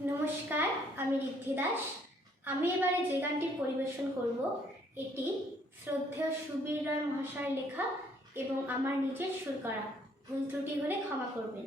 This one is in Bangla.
নমস্কার, আমি ঋদ্ধি দাস। আমি এবারে যে গানটি পরিবেশন করব, এটি শ্রদ্ধেয় সুবীর রায় মহাশয়ের লেখা এবং আমার নিজের সুর করা। ভুল ত্রুটি হলে ক্ষমা করবেন।